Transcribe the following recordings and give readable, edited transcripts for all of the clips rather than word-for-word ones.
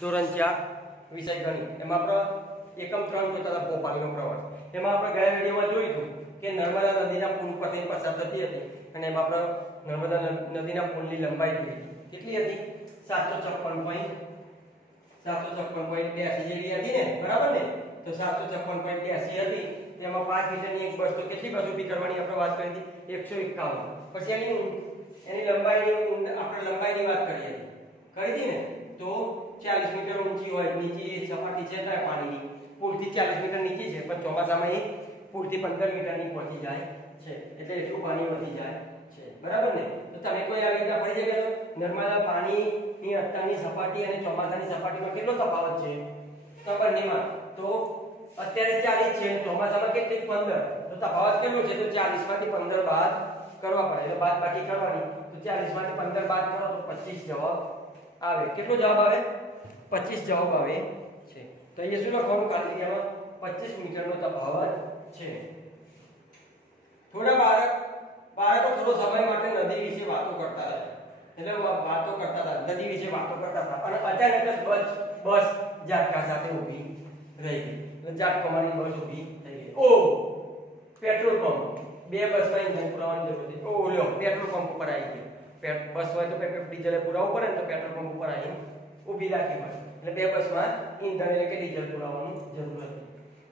ધોરણ 4 વિષય ગણિત એમાં આપણે એકમ 3 જોતા હતા ભોપાલનો પ્રવાસ. એમાં આપણે ગયા વિડિયોમાં જોયું હતું કે નર્મદા નદીના પુલ પરથી પસાર થતી હતી અને એમાં આપણે નર્મદા નદીના પુલની લંબાઈ જોઈ કેટલી હતી 756.82 જેવી હતી ને બરાબર ને. તો 756.82 હતી તેમાં 5 મીટરની એક બસ તો કેટલી બસ ઊભી કરવાની આપણે વાત કરી હતી 151. પછી એની લંબાઈની આપણે લંબાઈની વાત કરી હતી ને તો 40 મીટર ઊંચી હોય નીચે સપાટી છે ત્યાં પાણીની પુલથી 40 મીટર નીચે છે પણ ચોમાસામાં એ પુલથી 15 મીટરની પહોંચી જાય છે એટલે એટલું પાણી વધી જાય છે બરાબર ને. તો તમે કોઈ આવી રીતે પડી જાય નર્મદા પાણીની અત્યારની સપાટી અને ચોમાસાની સપાટીમાં કેટલો તફાવત છે તો બંનેમાં તો અત્યારે 40 છે ચોમાસામાં કેટલી 15 તો તફાવત કેટલો છે તો 40 માંથી 15 બાદ કરવા પડે એટલે બાદ બાકી કરવાની તો 40 માંથી 15 બાદ કરો તો 25 જવાબ આવે. કેટલો જવાબ આવે 25 જવાબ આવે છે. તો અહીંયા શું લખવાનું ખાલી જગ્યામાં 25 મીટરનો તફાવત છે. થોડા બાળકો થોડો સમય માટે નદી વિશે વાતો કરતા હતા એટલે વાતો કરતા હતા નદી વિશે વાતો કરતા હતા અને અચાનક જ બસ ઝાટકા સાથે ઊભી રહી ગઈ. ઝાટકામાંની બસ ઊભી થઈ ગઈ. ઓ પેટ્રોલ પંપ બે બસમાં ઇંધણ પુરાવાની જરૂર હતી. ઓ લ્યો પેટ્રોલ પંપ ઉપર આવી ગઈ. બસ હોય તો ડીઝલ પુરાવવું પડે ને તો પેટ્રોલ પંપ ઉપર આવી ઊભી રાખી પડે એટલે બે બસમાં ઇંધણ એટલે કે ડીઝલ પુરાવવાનું જરૂર હતી.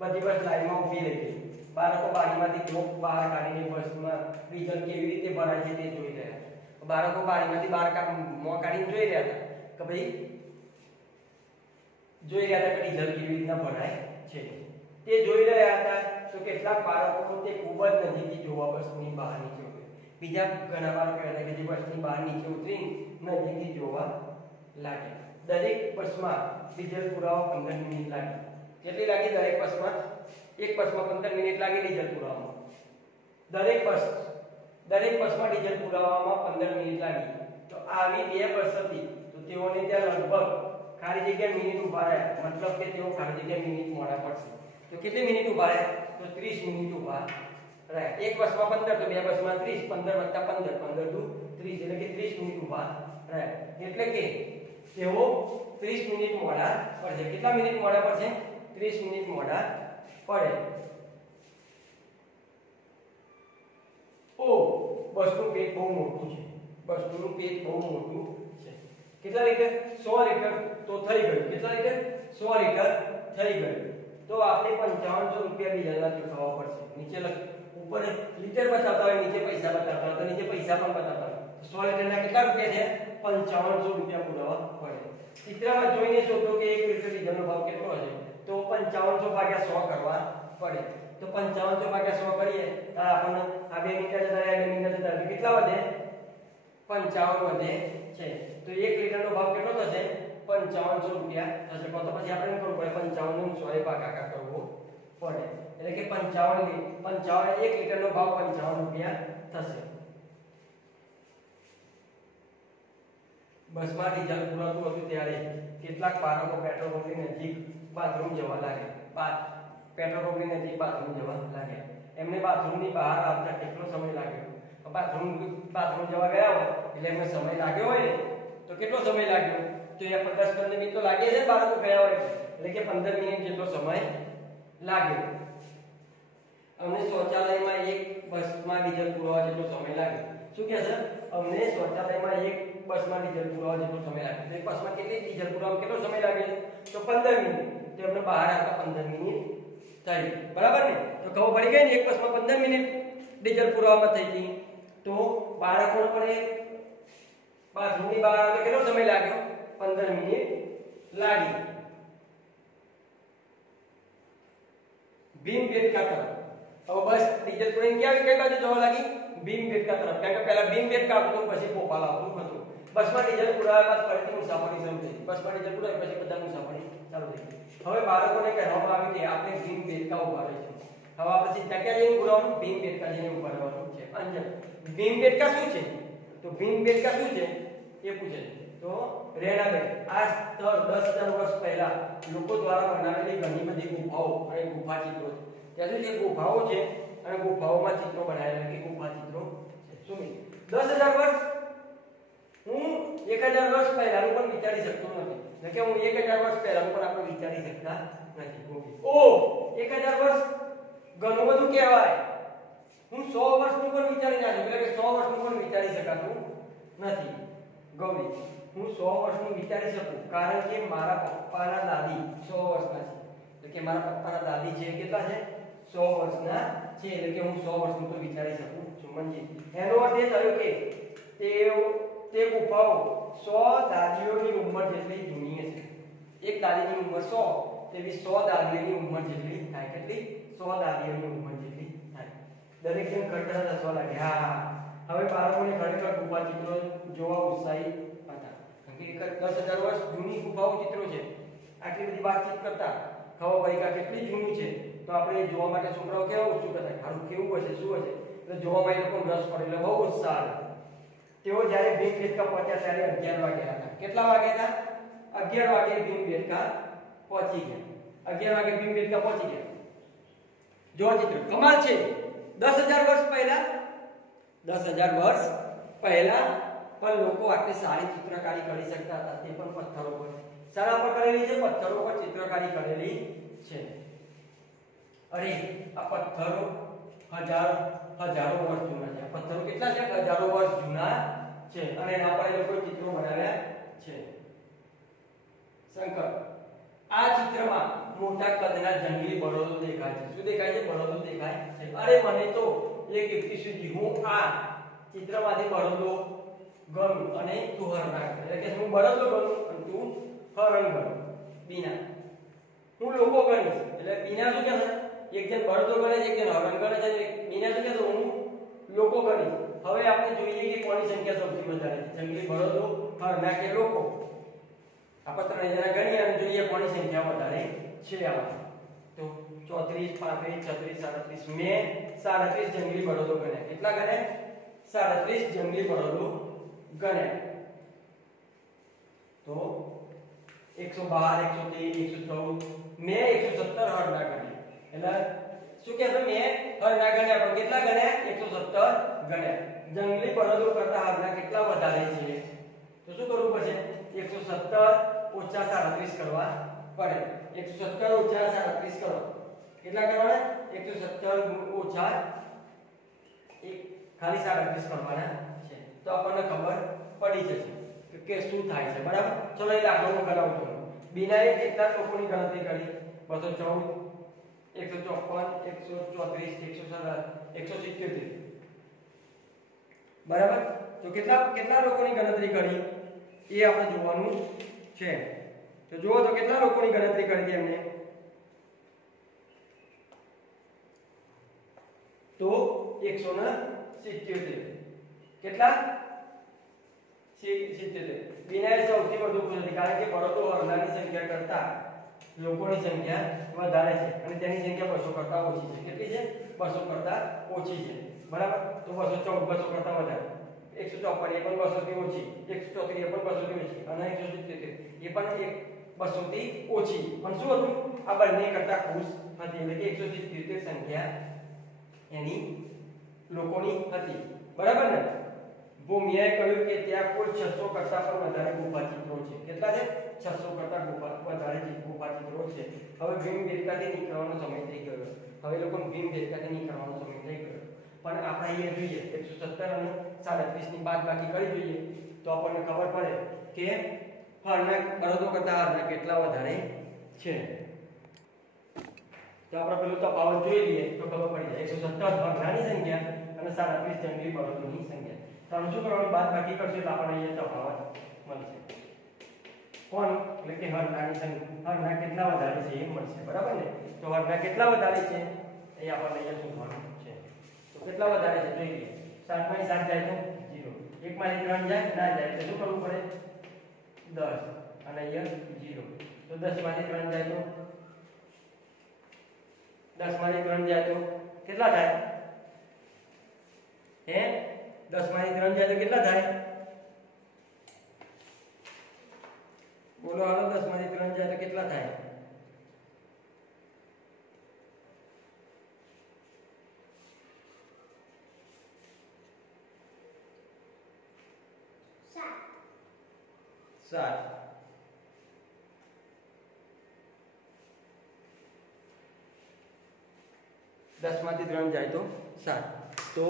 બધી બસ લાઈનમાં ઊભી રહી ગઈ. બાળકો બારીમાંથી જોક બહાર કાઢીને બસમાં ડીઝલ કેવી રીતે ભરાય છે તે જોઈ રહ્યા હતા. બાળકો બારીમાંથી બહાર મોં કાઢીને જોઈ રહ્યા હતા કે ભાઈ જોઈ રહ્યા હતા કે ડીઝલ કેવી રીતના ભરાય છે તે જોઈ રહ્યા હતા. તો કેટલાક બાળકો તે ખૂબ જ નજીકથી જોવા બસની બહાર નીચે ઉતરે. બીજા ઘણા બાળકો હતા કે જે બસની બહાર નીચે ઉતરી નજીકથી જોવા લાગ્યા. દરેક બસમાં ડીઝલ પુરાવા 15 મિનિટ લાગી. કેટલી લાગી દરેક બસમાં? એક બસમાં 15 મિનિટ લાગી ડીઝલ પુરાવામાં. દરેક બસમાં ડીઝલ પુરાવામાં 15 મિનિટ લાગી. તો આવી બે બસ હતી તો તેઓને ત્યાં લગભગ ખાલી જગ્યા મિનિટ ઉભા રહ્યા મતલબ કે તેઓ ખાલી જગ્યા મિનિટ મોડા પડશે. તો કેટલી મિનિટ ઉભા રહ્યા તો 30 મિનિટ ઉભા રહ્યા. એક બસમાં 15 તો બે બસમાં 30 15 + 15 15 દુ 30 એટલે કે 30 મિનિટ ઉભા રહ્યા. એટલે કે તેઓ 30 મિનિટ મોડા પડશે. કેટલા મિનિટ મોડા પડશે 30 મિનિટ મોડા પડે. ઓ બસનું પેટ બહુ મોટું છે. બસનું પેટ બહુ મોટું છે. કેટલા લીટર 100 લીટર તો થઈ ગયું. કેટલા લીટર 100 લીટર થઈ ગયું. તો આપણે 5500 રૂપિયા ડીઝલના ચૂકવવા પડશે. નીચે ઉપર લીટર બતાવતા હોય નીચે પૈસા બતાવતા હોય તો નીચે પૈસા પણ બતાવતા હોય. 100 લીટરના કેટલા રૂપિયા છે 5500 રૂપિયા પુરાવા પડે. ચિત્રમાં જોઈને શોધો કે 1 લીટર ડીઝલનો ભાવ કેટલો હશે તો 5500 ભાગ્યા 100 કરવા પડે. તો 5500 ભાગ્યા 100 કરીએ તો આપણને આ 2 મીટર જતા રહ્યા 2 મીટર જતા કેટલા વધે 55 વધે છે. તો 1 લીટરનો ભાવ કેટલો થશે 5500 રૂપિયા થશે. તો પછી આપણે શું કરવું પડે 55 નો 100 એ ભાગાકાર કરવો પડે. એટલે કે 55 1 લીટરનો ભાવ 55 રૂપિયા થશે. બસમાં ડીઝલ પુરાતું હતું ત્યારે કેટલાક બાળકો પેટ્રોલ પંપની નજીક બાથરૂમ જવા લાગ્યા. પેટ્રોલ પંપની નજીક બાથરૂમ જવા લાગ્યા. એમને બાથરૂમની બહાર આવતા કેટલો સમય લાગ્યો? બાથરૂમ જવા ગયા હોય એટલે એમને સમય લાગ્યો હોય ને તો કેટલો સમય લાગ્યો? તો એ 10-15 મિનિટ તો લાગે છે બાળકો ગયા હોય એટલે કે 15 મિનિટ જેટલો સમય લાગ્યો. અમને શૌચાલયમાં એક બસમાં ડીઝલ પુરાવા જેટલો સમય લાગ્યો. શું કહે છે? અમને શૌચાલયમાં એક બસમાં ડીઝલ પુરાવા જેટલો સમય લાગે. તો એક બસમાં કેટલી ડીઝલ પુરાવા કેટલો સમય લાગે તો 15 મિનિટ. તો એમને બહાર આવતા 15 મિનિટ થઈ. બરાબર ને. તો ખબર પડી ગઈ ને એક બસમાં 15 મિનિટ ડીઝલ પુરાવામાં થઈ ગઈ. તો બાળકોને પણ બાથરૂમની બહાર આવતા કેટલો સમય લાગ્યો 15 મિનિટ લાગી. ભીમબેટકા તરફ હવે બસ ડીઝલ પુરાઈને કઈ બાજુ જવા લાગી ભીમબેટકા તરફ. કારણ કે પહેલા ભીમબેટકા આવતું પછી ભોપાલ આવતું હતું. બસમાં ડીઝલ પુરાવ્યા બાદ ફરીથી મુસાફરી શરૂ થઈ. બસમાં ડીઝલ પુરાવ્યા પછી બધા મુસાફરી ચાલુ થઈ. હવે બાળકોને કહેવામાં આવ્યું કે આપણે ભીમબેટકા ઉભા રહીશું. હવે આપણે ચિંતા ક્યાં જઈને પુરાવાનું ભીમબેટકા જઈને ઉભા રહેવાનું છે. અંજર ભીમબેટકા શું છે તો ભીમબેટકા શું છે એ પૂછે તો રેણાબેન આ સ્થળ 10,000 વર્ષ પહેલા લોકો દ્વારા બનાવેલી ઘણી બધી ગુફાઓ અને ગુફા ચિત્રો છે. ત્યાં જે ગુફાઓ છે અને ગુફાઓમાં ચિત્રો બનાવેલા કે ગુફા ચિત્રો છે. શું 10,000 વર્ષ હું 1000 વર્ષ પહેલાનું પણ વિચારી શકતો નથી. એટલે કે હું 1000 વર્ષ પહેલાનું પણ આપણે વિચારી શકતા નથી. ઓકે, ઓ 1000 વર્ષ ઘણું બધું કહેવાય. હું 100 વર્ષનું પણ વિચારી ના શકું, એટલે કે 100 વર્ષનું પણ વિચારી શકાતું નથી. ગૌરી, હું 100 વર્ષનું વિચારી શકું કારણ કે મારા પપ્પાના દાદી 100 વર્ષના છે. એટલે કે મારા પપ્પાના દાદી છે કેટલા છે? 100 વર્ષના છે. એટલે કે હું 100 વર્ષનું તો વિચારી શકું છું. મંજી, એનો અર્થ એ થયો કે તે ગુફાઓ 100 દાદીઓની ઉંમર જેટલી જૂની હશે. એક દાદીની ઉંમર 100, તેવી 100 દાદીઓની ઉંમર જેટલી થાય. કેટલી? 100 દાદીઓની ઉંમર જેટલી થાય. દરેક જણ ખડખડ હસવા લાગે. હા, હવે બાળકોને ખરેખર ગુફા ચિત્રો જોવા ઉત્સાહી હતા. હકીકત 10,000 વર્ષ જૂની ગુફાઓ ચિત્રો છે. આટલી બધી વાતચીત કરતા ખબર પડી કે કેટલી જૂની છે. તો આપણે જોવા માટે છોકરાઓ કેવા ઉત્સુક હતા, સારું કેવું હશે, શું હશે, એટલે જોવામાં એ લોકોને રસ પડે, એટલે બહુ ઉત્સાહ આવ્યો. તેઓ જ્યારે ભીમબેટકા પહોંચ્યા ત્યારે 11 વાગ્યા હતા. કેટલા વાગ્યા હતા? 11 વાગે ભીમબેટકા પહોંચી ગયા. 11 વાગે ભીમબેટકા પહોંચી ગયા. જો ચિત્ર કમાલ છે. 10,000 વર્ષ પહેલા 10,000 વર્ષ પહેલા પણ લોકો આટલી સારી ચિત્રકારી કરી શકતા હતા, તે પણ પથ્થરો પર. શાળા પર કરેલી છે, પથ્થરો પર ચિત્રકારી કરેલી છે. અરે આ પથ્થરો હજારો વર્ષ જૂના છે. પથ્થરો કેટલા છે? હજારો વર્ષ જૂના છે અને એના પર એ લોકો ચિત્રો બનાવ્યા છે. શંકર, આ ચિત્રમાં મોટા કદના જંગલી બળદો દેખાય છે. શું દેખાય છે? બળદો દેખાય છે. અરે મને તો એક યુક્તિ સૂઝી. હું આ ચિત્રમાંથી બળદો ગણું અને તું હરણ. એટલે કે હું બળદો ગણું અને તું હરણ ગણ. બીના, હું લોકો ગણીશ. એટલે બીના શું કહે છે? એક જણ બળદો ગણે છે, એક જણ હરણ ગણે છે. બીના શું કહે છે? હું લોકો ગણીશ. હવે આપણે જોઈએ કે કોની સંખ્યા સૌથી વધારે છે, જંગલી બળદો, હરણા કે લોકો. આપણે ત્રણ જણા ગણીએ અને જોઈએ કોની સંખ્યા વધારે છે. આમાં તો 34, 35, 36, 37. મેં 37 જંગલી બળદો ગણ્યા. કેટલા ગણ્યા? 37 જંગલી બળદો ગણ્યા. તો 112, 113, 114. મેં 117 હરણા ગણ્યા. એટલે શું કહે છે? મેં હરણા ગણ્યા પણ કેટલા ગણ્યા? 117 ગણ્યા. જંગલી બળદો કરતા હરણા કેટલા વધારે છે? તો શું કરવું પડશે? 117 ઓછા 37 કરવા પડે. 117 ઓછા 37 કરો. કેટલા કરવાના? 117 ઓછા ખાલી 37 કરવાના છે. તો આપણને ખબર પડી જશે કે શું થાય છે. બરાબર? ચલો એ દાખલો હું કરાવું છું. બીનાએ કેટલા લોકોની ગણતરી કરી? 214, 154, 134, 177. બરાબર? તો કેટલા લોકોની ગણતરી કરી એ આપણે જોવાનું છે. તો જુઓ તો કેટલા લોકોની ગણતરી કરી છે એમને? તો 177. કેટલા? 77. બીનાએ સૌથી વધુ ગણતરી, કારણ કે બળદો હરણાની સંખ્યા કરતા લોકોની સંખ્યા વધારે છે અને તેની સંખ્યા 200 કરતા ઓછી છે. કેટલી છે? 200 કરતા ઓછી છે. બરાબર? તો 214 200 કરતા વધારે. 154 એ પણ 200 થી ઓછી. 134 એ પણ 200 થી ઓછી અને 177 એ પણ 200 થી ઓછી. પણ શું હતું? આ બંને કરતા ખુશ હતી. એટલે કે 177 સંખ્યા એની લોકોની હતી. બરાબર ને? ભૂમિયાએ કહ્યું કે ત્યાં કુલ 600 કરતા પણ વધારે ગુફા ચિત્રો છે. કેટલા છે? 600 કરતા વધારે ગુફા ચિત્રો છે. હવે ભીમબેટકાથી નીકળવાનો સમય થઈ ગયો. હવે લોકો ભીમબેટકાથી નીકળવાનો સમય થઈ ગયો. પણ આપણે અહીંયા જોઈએ 117 અને 37 ની બાદબાકી કરી જોઈએ તો આપણને ખબર પડે કે હરણા બળદો કરતા હરણા કેટલા વધારે છે. તો આપણે પેલું તફાવત જોઈ લઈએ તો ખબર પડી જાય. 117 હરણાની સંખ્યા અને 37 જંગલી બળદોની સંખ્યા. તો આમ શું કરવાનું? બાદબાકી કરશું એટલે આપણને અહીંયા તફાવત મળશે. કોણ? એટલે કે હરણાની સંખ્યા, હરણા કેટલા વધારે છે એ મળશે. બરાબર ને? તો હરણા કેટલા વધારે છે એ આપણને અહીંયા શોધવાનું છે. તો કેટલા વધારે છે જોઈ લઈએ. 7 માંથી 7 જાય તો 0. 1 માંથી 3 જાય ના જાય તો શું કરવું પડે? 10 અને અહીંયા 0. તો 10 માંથી 3 જાય તો 10 માંથી 3 જાય તો કેટલા થાય? 10 માંથી 3 જાય તો કેટલા થાય? બોલો હાલો. 10 માંથી 3 જાય તો કેટલા થાય? 7. 10 માંથી 3 જાય તો 7, તો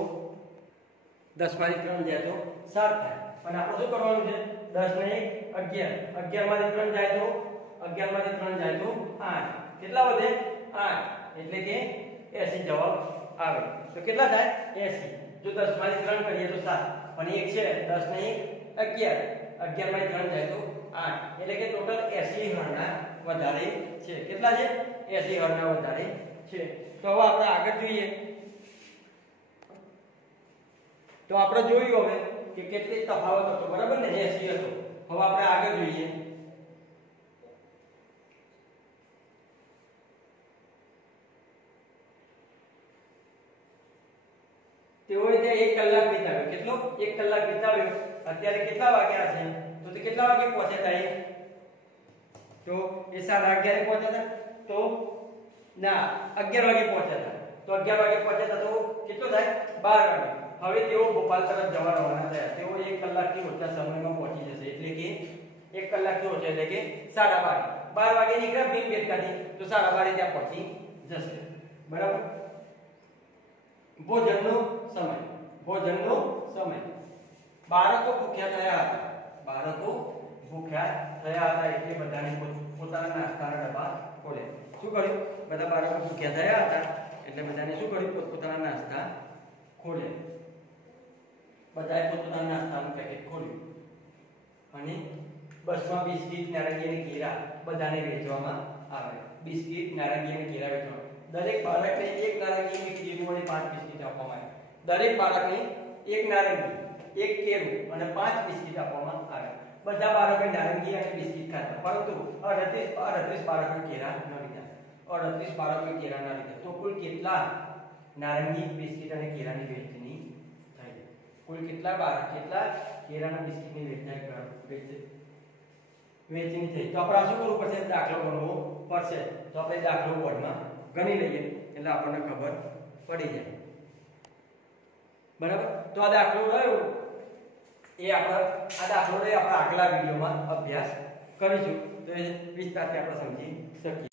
10 માંથી 3 જાય તો 7 થાય. અને આપણે શું કરવાનું છે? 10 ને 1 11, 11 માંથી 3 જાય તો 11 માંથી 3 જાય તો 8. કેટલા વધે? 8. એટલે કે 80 જવાબ આવે. તો કેટલા થાય? 80. જો 10 માંથી 3 કરીએ તો 7, અને 1 છે 10 ને 1 11, 11 માંથી 3 જાય તો 8. એટલે કે ટોટલ 80 હરના વધારે છે. કેટલા છે? 80 હરના વધારે છે. તો હવે આપણે આગળ જોઈએ. તો આપણે જોયું હવે કે કેટલી તફાવત હતો, બરાબર ને? 80 હતો. હવે આપણે આગળ જોઈએ. તેઓએ તે 1 કલાક વિતાવ્યો. કેટલો? 1 કલાક વિતાવ્યો. અત્યારે કેટલા વાગ્યા છે? તો તે કેટલા વાગે પહોંચ્યા હતા? તો એ 11:30 પહોંચ્યા હતા. તો ના, 11 વાગે પહોંચ્યા હતા. તો 11 વાગે પહોંચ્યા હતા તો કેટલો થાય? 12 વાગે. હવે તેઓ ભોપાલ તરફ જવા રવાના થયા. તેઓ 1 કલાકથી ઓછા સમયમાં પહોંચી જશે. એટલે કે 1 કલાકથી ઓછા, એટલે કે 12:30. 12 વાગે નીકળ્યા ભીમબેટકાથી, તો 12:30 ત્યાં પહોંચી જશે. બરાબર? ભોજનનો સમય. ભોજનનો સમય. બાળકો ભૂખ્યા થયા હતા. બાળકો ભૂખ્યા થયા હતા એટલે બધાને પોતાના નાસ્તાના ડબ્બા ખોલ્યા. શું કર્યું? બધા બાળકો ભૂખ્યા થયા હતા એટલે બધાને શું કર્યું? પોતાના નાસ્તા ખોલ્યા. બધાએ પોતાના નાસ્તાનું પેકેટ ખોલ્યું અને બસમાં બિસ્કિટ, નારંગી અને કેળા બધાને વેચવામાં આવે. બિસ્કિટ, નારંગી અને કેળા વેચવામાં. દરેક બાળકને 1 નારંગી, 1 કેળું અને 5 બિસ્કિટ આપવામાં આવે. દરેક બાળકને 1 નારંગી, 1 કેળું અને 5 બિસ્કિટ આપવામાં આવે. બધા બાળકોએ નારંગી અને બિસ્કિટ ખાધા, પરંતુ 38 બાળકોએ કેળા ન લીધા. 38 બાળકોએ કેળા ન લીધા. તો કુલ કેટલા નારંગી, બિસ્કિટ અને કેળાની વહેંચણી થઈ? કુલ કેટલા કેળાના બિસ્કિટની વહેંચણી થઈ? તો આપણે શું કરવું પડશે? દાખલો ગણવો પડશે. તો આપણે દાખલો બોર્ડમાં ગણી લઈએ એટલે આપણને ખબર પડી જાય. બરાબર? તો આ દાખલો રહ્યો એ આપણે આગલા વિડીયોમાં અભ્યાસ કરીશું. તો એ વિસ્તારથી આપણે સમજી શકીએ.